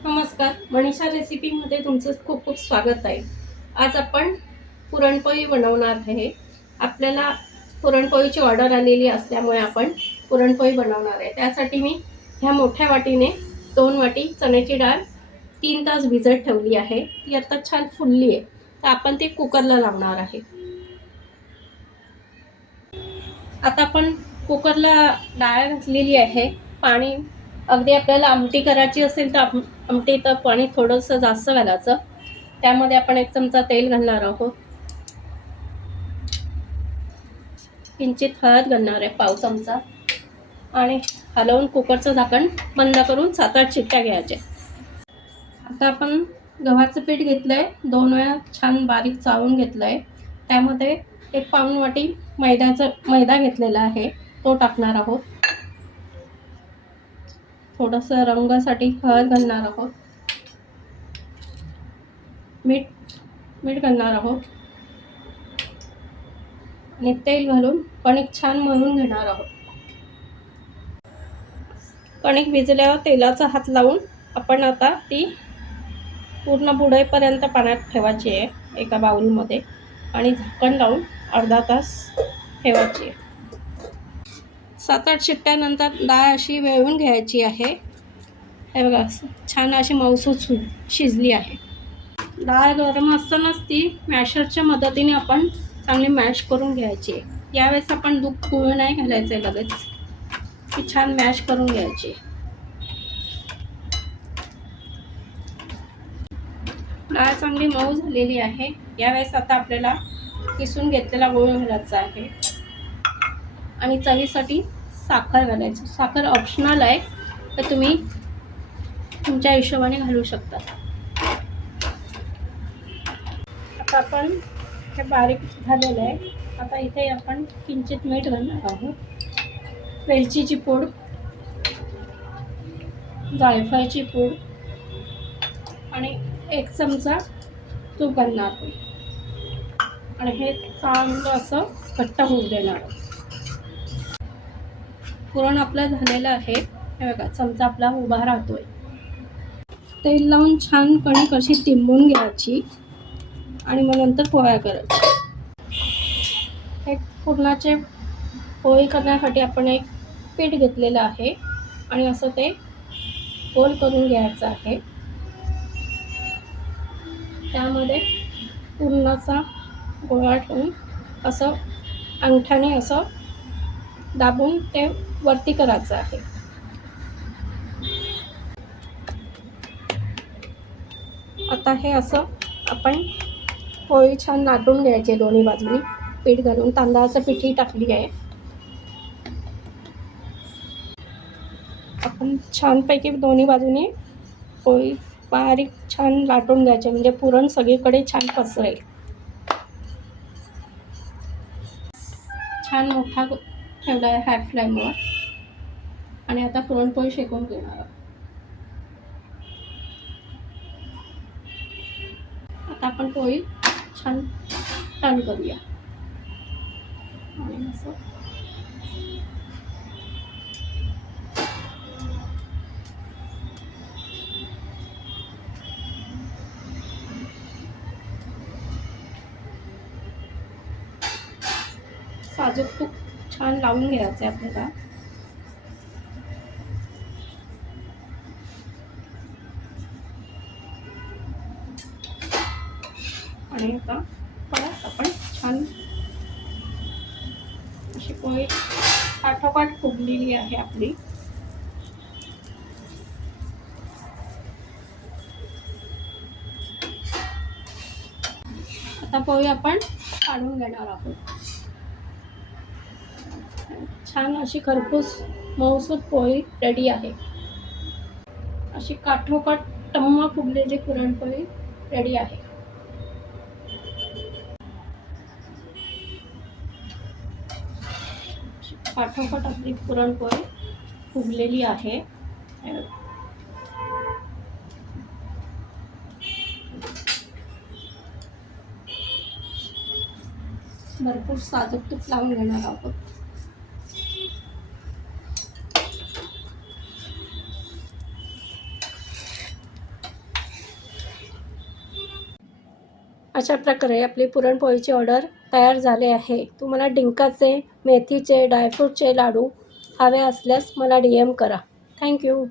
नमस्कार, मनीषा रेसिपीमध्ये तुमचं खूप खूप स्वागत आहे। आज आपण पुरणपोळी बनवणार आहे। आपल्याला पुरणपोळीची ऑर्डर आलेली असल्यामुळे आपण पुरणपोळी बनवणार आहे। त्यासाठी मी ह्या मोठ्या वाटीने 2 वाटी चण्याची डाळ 3 तास भिजत ठेवली आहे। ती आता छान फुलली आहे, तर आपण ती कुकरला लावणार आहे। आता आपण कुकरला डाळ घातलेली आहे। पाणी अगदी आपल्याला आमटी करायची असेल तर आमटीचं पाणी थोडंसं जास्त घालायचं। त्यामध्ये आपण 1 चमचा तेल घालणार आहोत, किंचित हळद घालणार आहे, पाव चमचा, आणि हलवून कुकरचं झाकण बंद करून 7-8 शिट्ट्या घ्यायच्या। आता आपण गव्हाचं पीठ घेतलंय, 2 वेळा छान बारीक चाळून घेतलंय। त्यामध्ये 1 पाऊण वाटी मैदा घेतलेला आहे, तो टाकणार आहोत। थोडंसं रंगासाठी हळद घालणार आहोत, मीठ घालणार आहोत आणि तेल घालून कणिक छान मळून घेणार आहोत। कणिक भिजल्यावर तेलाचा हात लावून आपण आता ती पूर्ण बुडेपर्यंत पाण्यात ठेवायची आहे एका बाउलमध्ये, आणि झाकण लावून अर्धा तास ठेवायची आहे। 7-8 शिट्ट्यानंतर डाळ अशी वेळून घ्यायची आहे। हे बघा, छान अशी मऊसूत शिजली आहे। डाळ गरम असतानाच ती मॅशरच्या मदतीने आपण चांगली मॅश करून घ्यायची आहे। यावेळेस आपण गूळ नाही घालायचं आहे, लगेच ती छान मॅश करून घ्यायची। डाळ चांगली मऊ झालेली आहे। यावेळेस आता आपल्याला किसून घेतलेला गूळ घालायचा आहे आणि चवीसाठी साखर घालायची। साखर ऑप्शनल आहे, तर तुम्ही तुमच्या हिशोबाने घालू शकता। आता आपण हे बारीक झालेलं आहे। आता इथे आपण किंचित मीठ घालणार आहोत, वेलचीची पूड, जायफळची पूड आणि 1 चमचा तूप घालणार आहोत आणि हे चांगलं असं घट्ट होऊ देणार। पुरण आपलं झालेलं आहे। हे बघा, चमचा आपला उभा राहतोय। तेल लावून छान कणिक अशी तिंबून घ्यायची आणि मग नंतर पोळ्या करायच्या। हे पुरणाचे पोळी करण्यासाठी आपण एक पीठ घेतलेलं आहे आणि असं ते गोल करून घ्यायचं आहे। त्यामध्ये पुरणाचा गोळा ठेवून असं अंगठ्याने असं दाबून ते वरती करायचं आहे। आता हे असं आपण पोळी छान लाटून घ्यायची दोन्ही बाजूनी, पीठ घालून। तांदळाचं पीठही टाकली आहे। आपण छानपैकी दोन्ही बाजूनी पोळी बारीक छान लाटून घ्यायचे, म्हणजे पुरण सगळीकडे छान पसरेल। छान मोठा ठेवला आहे हाय फ्लेमवर, आणि आता पुरणपोळी शेकून घेणार आहोत। आता आपण पोळी छान टर्न करूया आणि असं साजूक तूप छान लावून घ्यायचं आहे आपल्याला। आणि आता परत आपण छान अशी पोळी काठोकाठ फुगलेली आहे आपली। आता पोळी आपण काढून घेणार आहोत। छान अशी खरपूस मऊसूत पोळी रेडी आहे। अशी काठोकाठ टम्म फुगलेली पुरणपोळी रेडी आहे। काठोकाठ आपली पुरणपोळी फुगलेली आहे। भरपूर साजूक तूप लावून घेणार आहोत। अशा प्रकारे आपली पुरणपोळीची ऑर्डर तयार झाले आहे. तुम्हाला डिंकाचे, मेथीचे, ड्रायफ्रूटचे लाडू हवे असल्यास मला DM करा. थँक्यू.